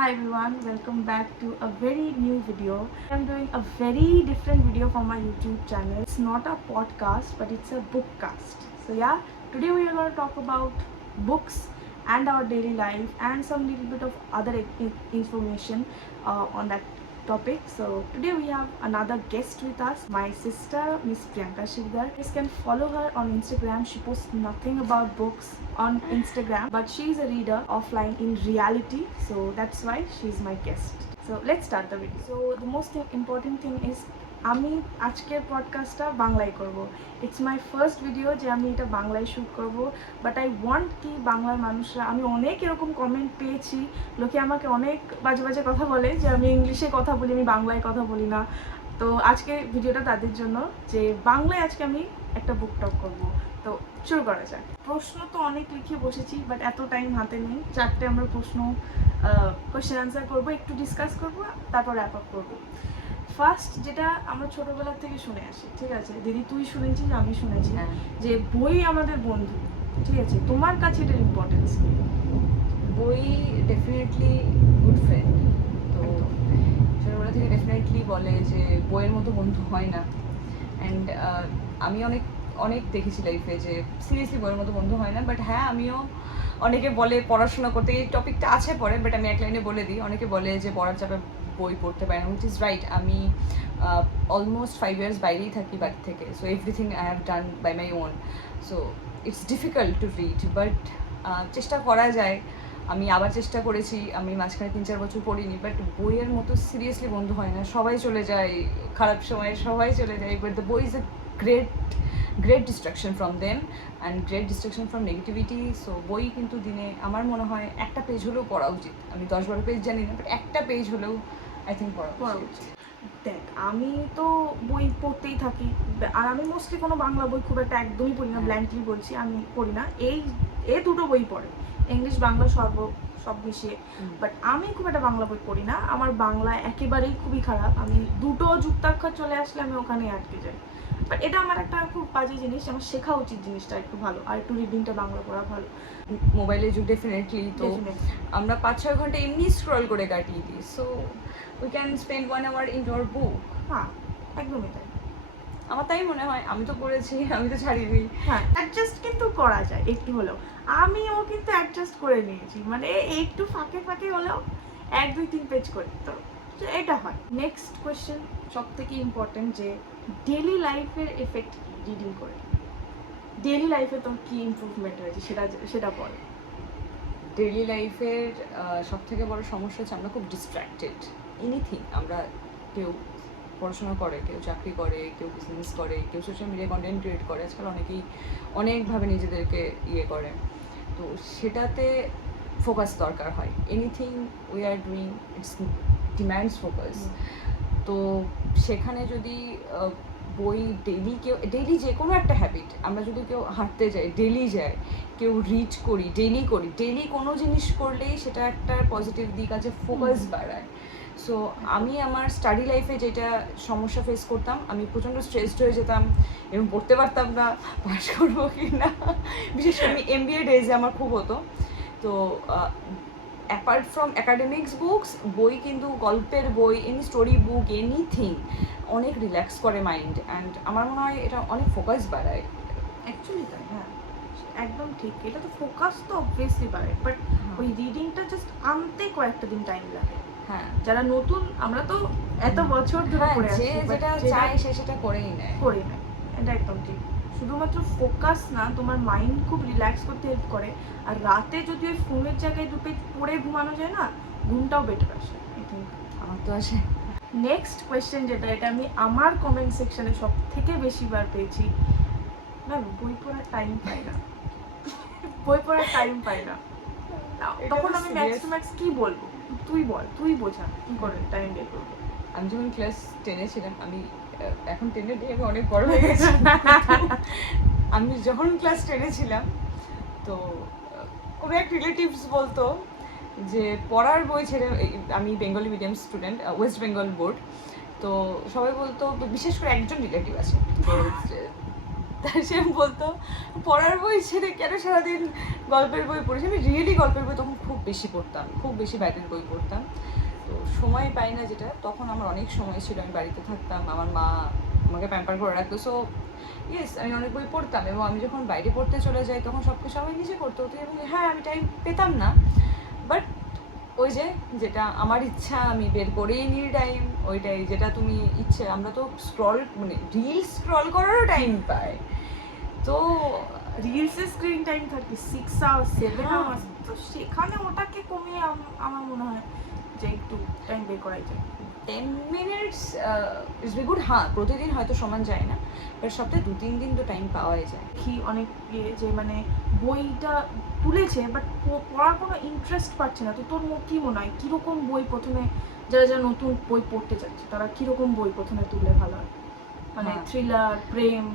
Hi everyone, welcome back to a very new video. I'm doing a very different video for my YouTube channel. It's not a podcast but it's a bookcast. So yeah, today we are going to talk about books and our daily life and some little bit of other information on that topic. So today we have another guest with us, my sister Miss Priyanka Shivdar. You guys can follow her on Instagram. She posts nothing about books on Instagram, but she is a reader offline in reality, so that's why she's my guest. So let's start the video. So the most important thing is আমি আজকের পডকাস্টটা বাংলায় করব। It's my first video যে আমি এটা বাংলায় shoot করব, but I want কি বাংলার মানুষরা, আমি অনেক এরকম কমেন্ট পেয়েছি, লোকে আমাকে অনেক বাজে বাজে কথা বলে যে আমি ইংলিশে কথা বলি, আমি বাংলায় কথা বলি না। তো আজকে ভিডিওটা তাদের জন্য যে বাংলায় আজকে আমি একটা বুক টক করব। তো শুরু করা যাক। প্রশ্ন তো অনেক লিখে বসেছি, বাট এত টাইম হাতে নেই। চারটে আমরা প্রশ্ন কোয়েশ্চেন আনসার করবো, একটু ডিসকাস করবো, তারপর র্যাপ আপ করবো। ফার্স্ট যেটা আমরা ছোটবেলা থেকে শুনে আসি, ঠিক আছে দিদি, তুই শুনেছিস, আমি শুনেছি, যে বই আমাদের বন্ধু, ঠিক আছে, তোমার কাছে এটার ইম্পর্টেন্স? বই ডেফিনেটলি গুড ফ্রেন্ড। তো ছোটবেলা থেকে ডেফিনেটলি বলে যে বইয়ের মতো বন্ধু হয় না। অ্যান্ড আমি অনেক অনেক দেখেছি লাইফে যে সিরিয়াসলি বইয়ের মতো বন্ধু হয় না। বাট হ্যাঁ, আমিও অনেকে বলে পড়াশোনা করতে, এই টপিকটা আছে পরে, বাট আমি এক লাইনে বলে দিই, অনেকে বলে যে পড়ার চাপে বই পড়তে পারে না, হুইচ ইজ রাইট। আমি অলমোস্ট 5 years বাইরেই থাকি বাড়ি থেকে, so everything I have done by my own, so it's difficult to read, but চেষ্টা করা যায়। আমি আবার চেষ্টা করেছি, আমি মাঝখানে 3-4 বছর পড়িনি, বাট বইয়ের মতো সিরিয়াসলি বন্ধু হয় না। সবাই চলে যায়, খারাপ সময়ে সবাই চলে যায়, বাট দ্য বই is a great distraction from them and great distraction from negativity. So বই কিন্তু দিনে আমার মনে হয় একটা পেজ হলেও পড়া উচিত। আমি 10-12 পেজ জানি না, বাট একটা পেজ হলেও আই থিঙ্ক পড়া উচিত। দেখ, আমি তো বই পড়তেই থাকি, আর আমি মোস্টলি কোনো বাংলা বই খুব একটা একদমই পড়ি না, ব্ল্যাঙ্কলি বলছি, আমি পড়ি না। এই দুটো বই পড়ে, ইংলিশ বাংলা সব মিশিয়ে। বাট আমি খুব একটা বাংলা বই পড়ি না, আমার বাংলা একেবারেই খুবই খারাপ। আমি দুটো যুক্তাক্ষর চলে আসলে আমি ওখানেই আটকে যাই। বাট এটা আমার একটা খুব বাজে জিনিস, আমার শেখা উচিত জিনিসটা একটু ভালো, আর একটু রিডিংটা বাংলা পড়া ভালো। মোবাইলের যুগ ডেফিনেটলি, তো আমরা 5-6 ঘন্টা এমনি স্ক্রল করে কাটিয়ে দিই, so we can spend 1 hour in your book. হ্যাঁ, একদমই তাই। আমার তাই মনে হয়, আমি তো পড়েছি, আমি তো ছাড়িনি। হ্যাঁ, অ্যাডজাস্ট কিন্তু করা যায় একটু হলেও। আমিও কিন্তু অ্যাডজাস্ট করে নিয়েছি, মানে একটু ফাঁকে ফাঁকে হলেও 1-2-3 পেজ করি, তো এটা হয়। নেক্সট কোয়েশ্চেন, সব থেকে ইম্পর্টেন্ট, যে ডেলি লাইফের এফেক্ট কি রিডিং করে? ডেলি লাইফে তোর কি ইমপ্রুভমেন্ট হয়েছে সেটা বল। ডেইলি লাইফের সব থেকে বড় সমস্যা হচ্ছে আমরা খুব ডিস্ট্র্যাক্টেড। এনিথিং, আমরা কেউ পড়াশোনা করে, কেউ চাকরি করে, কেউ বিজনেস করে, কেউ সোশ্যাল মিডিয়া কন্টেন্ট ক্রিয়েট করে, আজকাল অনেকেই অনেকভাবে নিজেদেরকে করে, তো সেটাতে ফোকাস দরকার হয়। Anything we are doing, it's demands focus. তো সেখানে যদি বই ডেইলি যে কোনো একটা হ্যাবিট, আমরা যদি কেউ হাঁটতে যাই, ডেইলি যায়, কেউ রিড করি, ডেইলি কোনো জিনিস করলেই সেটা একটা পজিটিভ দিক আছে, ফোকাস বাড়ায়। সো আমি আমার স্টাডি লাইফে যেটা সমস্যা ফেস করতাম, আমি প্রচণ্ড স্ট্রেসড হয়ে যেতাম এবং পড়তে পারতাম না পাস করবো কি না। বিশেষ করে আমি MBA ডেজে আমার খুব হতো। তো অ্যাপার্ট ফ্রম অ্যাকাডেমিক্স বুকস, বই কিন্তু গল্পের বই, এনি স্টোরি বুক, এনিথিং অনেক রিল্যাক্স করে মাইন্ড, অ্যান্ড আমার মনে হয় এটা অনেক ফোকাস বাড়ায়। অ্যাকচুয়ালি তাই, হ্যাঁ একদম ঠিক। এটা তো ফোকাস তো অবভিয়াসলি বাড়ে, বাট ওই রিডিংটা জাস্ট আনতে কয়েকটা দিন টাইম লাগে। হ্যাঁ, যারা নতুন, আমরা তো এত বছর ধরে পড়ে আসছি, যেটা চায় সে সেটা করেই নেয়। এটা একদম ঠিক। শুধুমাত্র ফোকাস না, তোমার মাইন্ড খুব রিল্যাক্স করতে হেল্প করে। আর রাতে যদি ওই ফোনের জায়গায় 2 পেজ পড়ে ঘুমানো যায় না, ঘুমটাও বেটার আসে, আই থিঙ্ক। আমার তো আসে। নেক্সট কোয়েশ্চেন যেটা, এটা আমি আমার কমেন্ট সেকশনে সব থেকে বেশিবার পেয়েছি, ম্যাম বই পড়ার টাইম পাই না, তখন আমি ম্যাক্স টু ম্যাক্স কি বলবো? তুই বোঝা কি করে টাইম বের করবো। আমি যখন ক্লাস 10-এ ছিলাম, আমি এখন 10-এ দিয়ে আমি অনেক বড় হয়ে গেছি। আমি যখন ক্লাস 10-এ ছিলাম, তো কোনো এক রিলেটিভস বলতো যে পড়ার বই ছেড়ে, আমি Bengali medium student, West Bengal board, তো সবাই বলতো, বিশেষ করে একজন রিলেটিভ আছে, তাই সে বলতো পড়ার বই ছেড়ে কেন সারাদিন গল্পের বই পড়েছি। আমি রিয়েলি গল্পের বই তখন খুব বেশি পড়তাম, খুব বেশি ব্যাটের বই পড়তাম। তো সময় পাই না যেটা, তখন আমার অনেক সময় ছিল, আমি বাড়িতে থাকতাম, আমার মা আমাকে প্যাম্পার করে রাখতো। সো ইয়েস, আমি অনেক বই পড়তাম, এবং আমি যখন বাইরে পড়তে চলে যাই তখন সব কিছু আমি নিজে করতে হতো, এবং হ্যাঁ আমি টাইম পেতাম না, বাট ওই যে যেটা আমার ইচ্ছা আমি বের করেই নিই টাইম, ওইটাই যেটা তুমি ইচ্ছে। আমরা তো স্ক্রল মানে রিল স্ক্রল করারও টাইম পাই, তো রিলসের স্ক্রিন টাইম থাকে 6 আওয়ার্স 7 হ্যাঁ। আওয়ার্স, তো সেখানে ওটাকে কমিয়ে আমার মনে হয় যে একটু টাইম বের করাই যায়। 10 মিনিটস ইজ ভেরি গুড। হ্যাঁ, প্রতিদিন হয়তো সমান যায় না, বাট সপ্তাহে 2-3 দিন তো টাইম পাওয়াই যায়। কি অনেক যে মানে বইটা তুলেছে বাট পড়ার কোনো ইন্টারেস্ট পাচ্ছে না। তো তোর কি মনে হয় কীরকম বই প্রথমে, যারা যারা নতুন বই পড়তে চাচ্ছে তারা কীরকম বই প্রথমে তুললে ভালো হয়? মানে হ্যাঁ। থ্রিলার, প্রেম,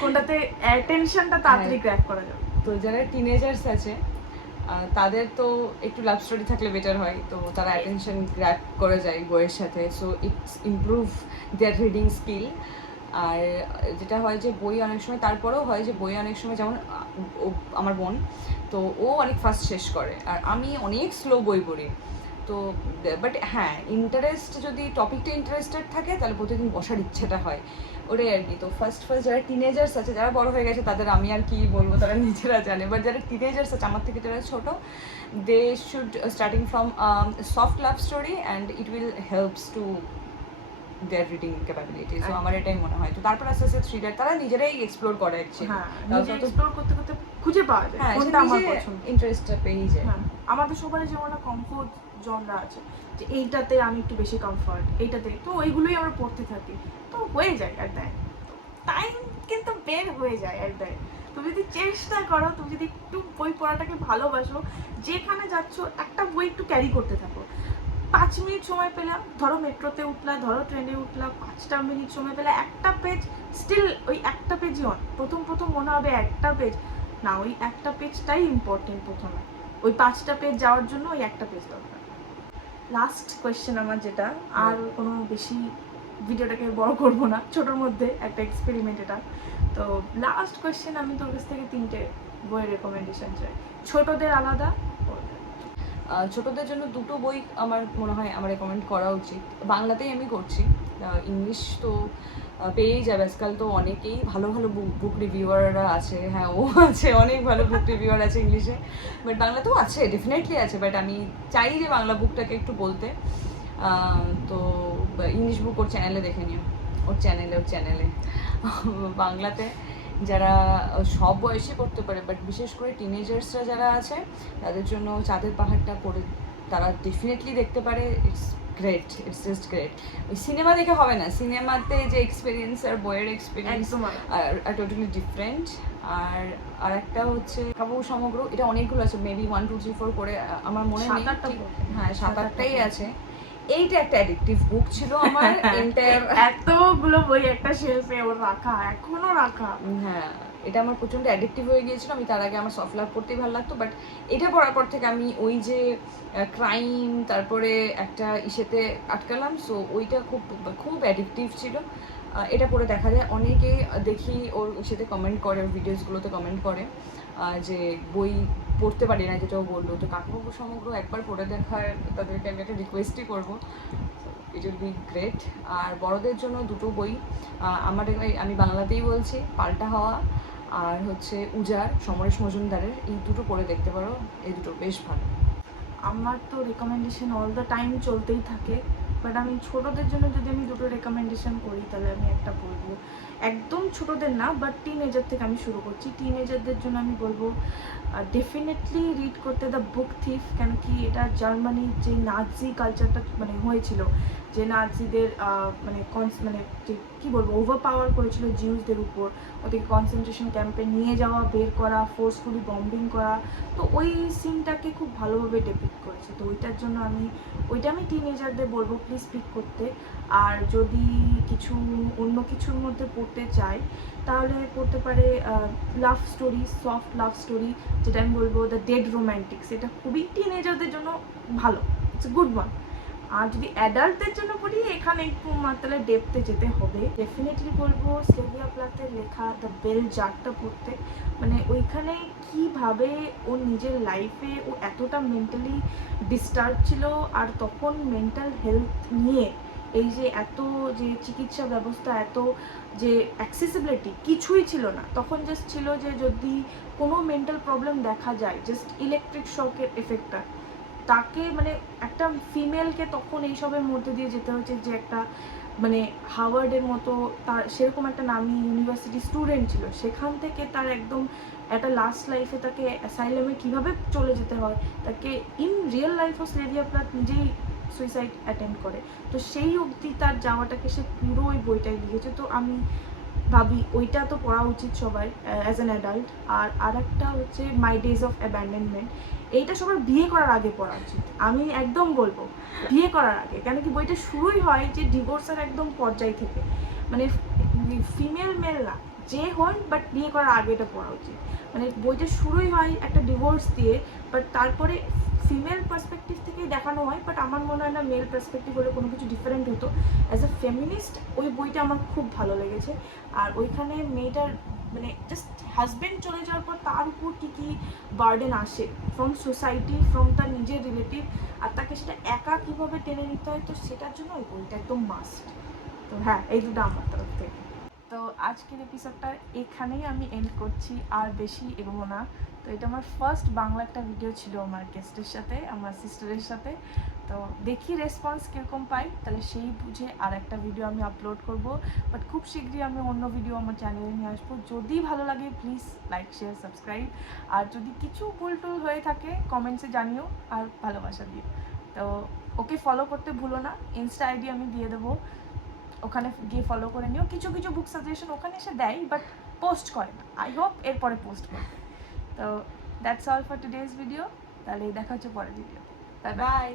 কোনটাতে অ্যাটেনশনটা তাড়াতাড়ি গ্র্যাব করা যাবে? তো যারা টিনেজার্স আছে তাদের তো একটু লাভ স্টোরি থাকলে বেটার হয়, তো তারা অ্যাটেনশন গ্র্যাব করে যায় বইয়ের সাথে, so it's improve their reading skill. আর যেটা হয় যে বই অনেক সময়, তারপরেও হয় যে বই অনেক সময়, যেমন আমার বোন, তো ও অনেক ফাস্ট শেষ করে, আর আমি অনেক স্লো বই পড়ি। তো বাট হ্যাঁ, ইন্টারেস্ট যদি টপিকটা ইন্টারেস্টেড থাকে তাহলে প্রতিদিন বসার ইচ্ছেটা হয়, ওটাই আর কি। তো ফার্স্ট যারা টিনেজার্স আছে, যারা বড় হয়ে গেছে তাদের আমি আর কি বলবো, তারা নিজেরা জানে, বাট যারা টিনেজার্স আছে আমার থেকে যারা ছোট, they should starting from soft love story and it will helps to their reading capability. So আমার এটাই মনে হয়। তো তারপর আস্তে আস্তে থ্রিলার তারা নিজেরাই এক্সপ্লোর করে অ্যাকচুয়ালি। হ্যাঁ, নিজে এক্সপ্লোর করতে করতে খুঁজে পাওয়া যায় হ্যাঁ, কোনটা আমার নিজে পছন্দ। ইন্টারেস্টটা পেয়েই যায়। হ্যাঁ, আমাদের সবারই যেমন একটা কমফোর্ট জনরা আছে যে এইটাতে আমি একটু বেশি কমফর্ট, এইটাতে, তো ওইগুলোই আমরা পড়তে থাকি, তো হয়ে যায় আর দেয়। টাইম কিন্তু বের হয়ে যায় আর দেয়। তুমি যদি চেষ্টা করো, তুমি যদি একটু বই পড়াটাকে ভালোবাসো, যেখানে যাচ্ছ একটা বই একটু ক্যারি করতে থাকো। 5 মিনিট সময় পেলাম, ধরো মেট্রোতে উঠলা, ধরো ট্রেনে উঠলা, 5টা মিনিট সময় পেলে একটা পেজ, স্টিল ওই একটা পেজই অন। প্রথম প্রথম মনে হবে একটা পেজ না, ওই একটা পেজটাই ইম্পর্টেন্ট প্রথমে, ওই 5টা পেজ যাওয়ার জন্য ওই একটা পেজ দরকার। লাস্ট কোয়েশ্চেন আমার যেটা, আর কোনো বেশি ভিডিওটাকে বড় করবো না, ছোটোর মধ্যে একটা এক্সপেরিমেন্ট এটা। তো লাস্ট কোয়েশ্চেন, আমি তোর কাছ থেকে 3টে বইয়ের রেকমেন্ডেশন চাই, ছোটদের আলাদা। ছোটদের জন্য 2টো বই আমার মনে হয় আমার রেকমেন্ড করা উচিত। বাংলাতেই আমি করছি, ইংলিশ তো পেয়েই যাবে আজকাল, তো অনেকেই ভালো ভালো বুক রিভিউয়াররা আছে। হ্যাঁ, ও আছে, অনেক ভালো বুক রিভিউয়ার আছে ইংলিশে, বাট বাংলাতেও আছে, ডেফিনেটলি আছে, বাট আমি চাই যে বাংলা বুকটাকে একটু বলতে। তো ইংলিশ বুক ওর চ্যানেলে দেখে নিও, ওর চ্যানেলে বাংলাতে যারা সব বয়সে পড়তে পারে, বাট বিশেষ করে টিনেজার্সরা যারা আছে তাদের জন্য চাঁদের পাহাড়টা পড়ে তারা ডেফিনেটলি দেখতে পারে। It's great, it's just great. ওই সিনেমা দেখে হবে না, সিনেমাতে যে এক্সপিরিয়েন্স আর বইয়ের এক্সপিরিয়েন্স আর টোটালি ডিফারেন্ট। আর একটা হচ্ছে কাবু সমগ্র, এটা অনেকগুলো আছে, মেবি 1 2 3 4 করে আমার মনে নেই। হ্যাঁ, 7-8টাই আছে। এইটা একটা অ্যাডিকটিভ বুক ছিল আমার এন্টায়ার, এতগুলো বই একটা শেলফে ওর রাখা, এখনো রাখা। হ্যাঁ, এটা আমার প্রচণ্ড অ্যাডিকটিভ হয়ে গিয়েছিল। আমি তার আগে আমার সফট লাভ পড়তেই ভালো লাগতো, বাট এটা পড়ার পর থেকে আমি ওই যে ক্রাইম, তারপরে একটা ইসেতে আটকালাম, সো ওইটা খুব খুব অ্যাডিকটিভ ছিল। এটা পড়ে দেখা যায় অনেকে দেখি ওর ইসেতে কমেন্ট করে, ওর ভিডিওসগুলোতে কমেন্ট করে যে বই পড়তে পারি না, যেটাও বললো। তো কাকাবাবু সমগ্র একবার পড়ে দেখার তাদেরকে আমি একটা রিকোয়েস্টই করবো, ইট উইল বি গ্রেট। আর বড়দের জন্য 2টো বই আমি বাংলাতেই বলছি, পাল্টা হওয়া আর হচ্ছে উজার, সমরেশ মজুমদারের, এই 2টো পড়ে দেখতে পারো, এই 2টো বেশ ভালো। আমার তো রেকমেন্ডেশন অল দ্য টাইম চলতেই থাকে, বাট আমি ছোটোদের জন্য যদি আমি 2টো রেকমেন্ডেশন করি তাহলে আমি একটা বলবো, একদম ছোটোদের না বাট টিনেজার থেকে আমি শুরু করছি। টিনেজারদের জন্য আমি বলবো ডেফিনেটলি রিড করতে দ্য বুক থিফ। কেন কি এটা জার্মানির যে নাজি কালচারটা মানে হয়েছিল, যে নাজিদের মানে যে কী বলবো ওভার পাওয়ার করেছিল জিউসদের উপর, ওদেরকে কনসেন্ট্রেশন ক্যাম্পে নিয়ে যাওয়া, বের করা, ফোর্সফুলি বম্বিং করা, তো ওই সিনটাকে খুব ভালোভাবে ডেপিক্ট করেছে। তো ওইটার জন্য ওইটা আমি টিনেজারদের বলবো প্লিজ পিক করতে। আর যদি অন্য কিছুর মধ্যে পড়তে চাই তাহলে পড়তে পারে love story, soft love story, যেটা আমি বলবো দ্য ডেড রোম্যান্টিক্স। এটা খুবই টিনেজারদের জন্য ভালো, ইটস গুড ওয়ান। আর যদি অ্যাডাল্টদের জন্য পড়ি এখানে একটু মাত্রালে ডেপথে যেতে হবে। ডেফিনেটলি বলবো সিলভিয়া প্লাথের লেখা দ্য বেল জারটা পড়তে। মানে ওইখানে কিভাবে ওর নিজের লাইফে ও এতটা মেন্টালি ডিস্টার্ব ছিল, আর তখন মেন্টাল হেলথ নিয়ে এই যে এত যে চিকিৎসা ব্যবস্থা, এত যে অ্যাক্সেসিবিলিটি কিছুই ছিল না তখন। জাস্ট ছিল যে যদি কোনো মেন্টাল প্রবলেম দেখা যায়, জাস্ট ইলেকট্রিক শকের এফেক্টটা তাকে, মানে একটা ফিমেলকে তখন এইসবের মধ্যে দিয়ে যেতে হচ্ছে, যে একটা মানে হাওয়ার্ডের মতো তার সেরকম একটা নামি ইউনিভার্সিটি স্টুডেন্ট ছিল, সেখান থেকে তার একদম একটা লাস্ট লাইফে তাকে অ্যাসাইলামে কীভাবে চলে যেতে হয়, তাকে ইন রিয়েল লাইফও সিলভিয়া প্লাথ নিজেই সুইসাইড অ্যাটেম্প করে। তো সেই অবধি তার যাওয়াটাকে সে পুরো ওই বইটাই লিখেছে। তো আমি ভাবি ওইটা তো পড়া উচিত সবাই অ্যাজ অ্যান অ্যাডাল্ট। আর একটা হচ্ছে মাই ডেজ অফ অ্যাবান্ডনমেন্ট, এইটা সবার বিয়ে করার আগে পড়া উচিত। আমি একদম বলবো বিয়ে করার আগে, কেন কি বইটা শুরুই হয় যে ডিভোর্সের একদম পর্যায় থেকে, মানে ফিমেল মেল না যে হন, বাট বিয়ে করার আগে এটা পড়া উচিত। মানে বইটা শুরুই হয় একটা ডিভোর্স দিয়ে, বাট তারপরে ফিমেল পার্সপেক্টিভ থেকেই দেখানো হয়। বাট আমার মনে হয় না মেল পার্সপেক্টিভ হলে কোনো কিছু ডিফারেন্ট হতো। অ্যাজ এ ফেমিনিস্ট ওই বইটা আমার খুব ভালো লেগেছে। আর ওইখানে মেয়েটার মানে জাস্ট হাজব্যান্ড চলে যাওয়ার পর তার উপর কী কী বার্ডেন আসে ফ্রম সোসাইটি, ফ্রম তার নিজের রিলেটিভ, আর তাকে সেটা একা কীভাবে টেনে নিতে হয়, তো সেটার জন্য ওই বইটা একদম মাস্ট। তো হ্যাঁ, এই দুটো আমার তরফ থেকে। তো আজকের এপিসোডটা এখানেই আমি এন্ড করছি, আর বেশি এগোবো না। তো এটা আমার ফার্স্ট বাংলা একটা ভিডিও ছিল আমার গেস্টের সাথে, আমার সিস্টারের সাথে। তো দেখি রেসপন্স কীরকম পাই, তাহলে সেই বুঝে আর একটা ভিডিও আমি আপলোড করব। বাট খুব শীঘ্রই আমি অন্য ভিডিও আমার চ্যানেলে নিয়ে আসবো। যদি ভালো লাগে প্লিজ লাইক, শেয়ার, সাবস্ক্রাইব। আর যদি কিছু ভুল টুল হয়ে থাকে কমেন্টসে জানিও, আর ভালোবাসা দিও। তো ওকে ফলো করতে ভুলো না, ইনস্টা আইডি আমি দিয়ে দেবো, ওখানে গিয়ে ফলো করে নিও। কিছু কিছু বুক সাজেশন ওখানে এসে দেয়, বাট পোস্ট করে না। আই হোপ এরপরে পোস্ট করবে। তো that's all for today's video. তাহলে দেখা হচ্ছে পরের ভিডিও। Bye bye.